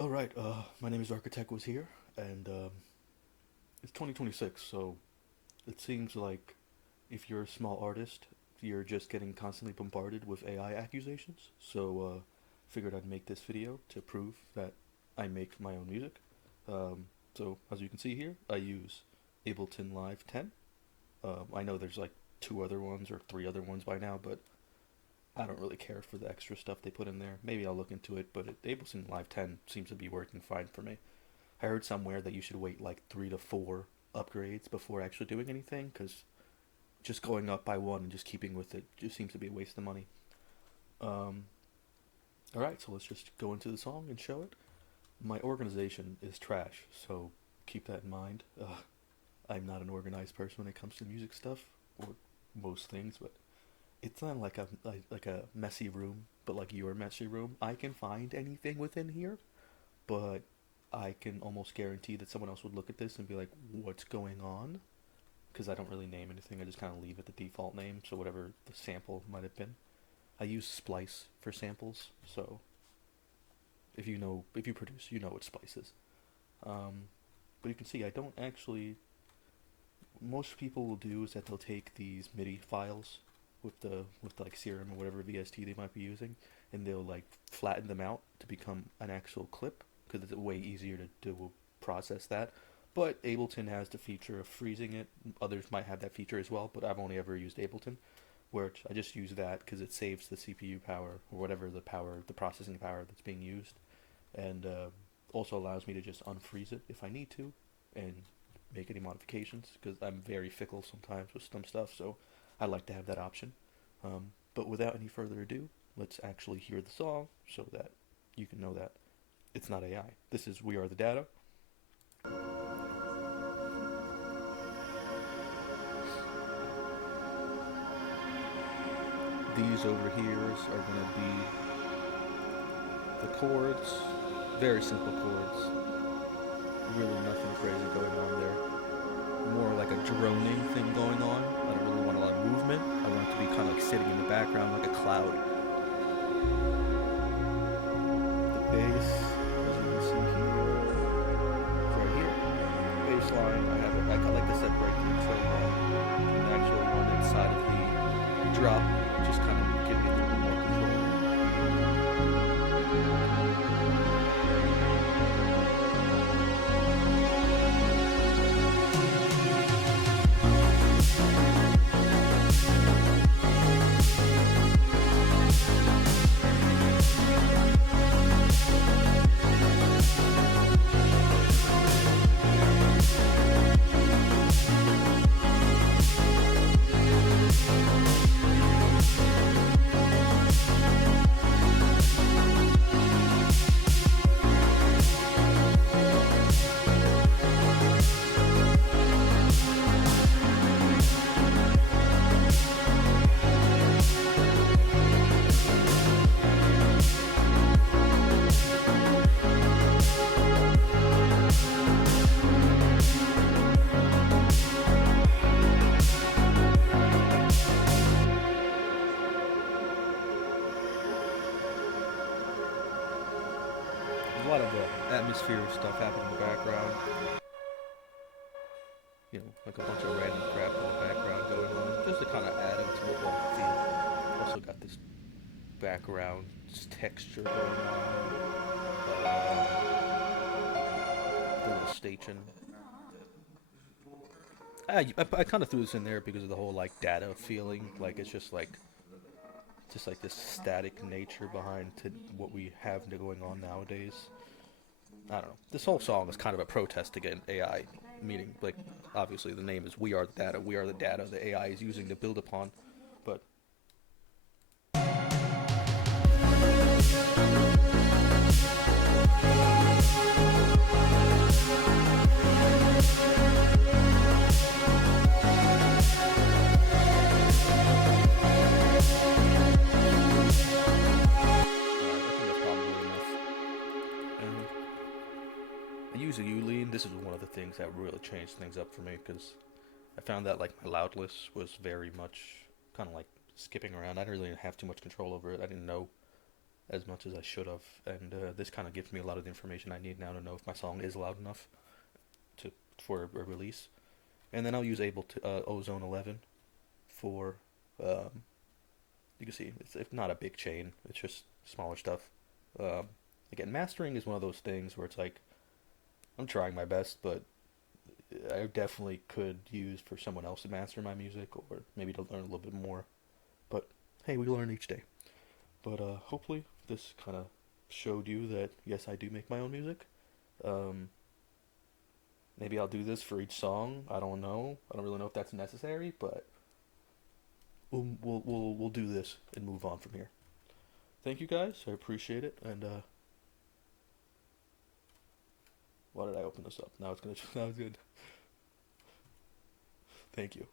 All right, my name is Architect was here, and it's 2026, so it seems like if you're a small artist, you're just getting constantly bombarded with AI accusations. So, figured I'd make this video to prove that I make my own music. So, as you can see here, I use Ableton Live 10. I know there's like two other ones or three other ones by now, but I don't really care for the extra stuff they put in there. Maybe I'll look into it, but Ableton Live 10 seems to be working fine for me. I heard somewhere that you should wait like 3 to 4 upgrades before actually doing anything, because just going up by one and just keeping with it just seems to be a waste of money. Um, all right, so let's just go into the song and show it. My organization is trash, so keep that in mind. I'm not an organized person when it comes to music stuff or most things, but it's not like a messy room, but like your messy room. I can find anything within here, but I can almost guarantee that someone else would look at this and be like, "What's going on?" Because I don't really name anything. I just kind of leave it the default name, so whatever the sample might have been. I use Splice for samples, so if you produce, you know what Splice is. Um, but you can see I don't actually. Most people will do is that they'll take these MIDI files with like Serum or whatever VST they might be using, and they'll like flatten them out to become an actual clip because it's way easier to process that. But Ableton has the feature of freezing it. Others might have that feature as well, but I've only ever used Ableton, where I just use that because it saves the CPU power or whatever the processing power that's being used, and also allows me to just unfreeze it if I need to, and make any modifications because I'm very fickle sometimes with some stuff. So I like to have that option. But without any further ado, let's actually hear the song so that you can know that it's not AI. This is We Are the Data. These over here are going to be the chords, very simple chords, really nothing crazy going on there. More like a droning thing going on. I don't really want a lot of movement. I want it to be kind of like sitting in the background like a cloud. The bass, as you can see here, is right here. Bass line, I like to separate the intro one and the actual one inside of the drop. Just kind of give me a little bit more There's a lot of atmospheric stuff happening in the background. Like a bunch of random crap in the background going on, just to kind of add into the whole feel. Also got this background texture going on. The little station. I kind of threw this in there because of the whole like data feeling. Like it's just like this static nature behind what we have going on nowadays. I don't know. This whole song is kind of a protest against AI, meaning like obviously the name is "We Are the Data." We are the data the AI is using to build upon. But I think that's probably enough. And I use a Uline. This is one of the things that really changed things up for me because I found that like my loudness was very much kind of like skipping around. I didn't really have too much control over it. I didn't know as much as I should have, and this kind of gives me a lot of the information I need now to know if my song is loud enough to for a release. And then I'll use Ozone 11 for you can see it's not a big chain. It's just smaller stuff. Um, Again, mastering is one of those things where it's like I'm trying my best, but I definitely could use for someone else to master my music, or maybe to learn a little bit more. But hey, we learn each day. But hopefully this kind of showed you that yes, I do make my own music. Um, Maybe I'll do this for each song. I don't know. I don't really know if that's necessary, but we'll do this and move on from here. Thank you guys. I appreciate it. And why did I open this up? Now it's gonna. Now it's good. Thank you.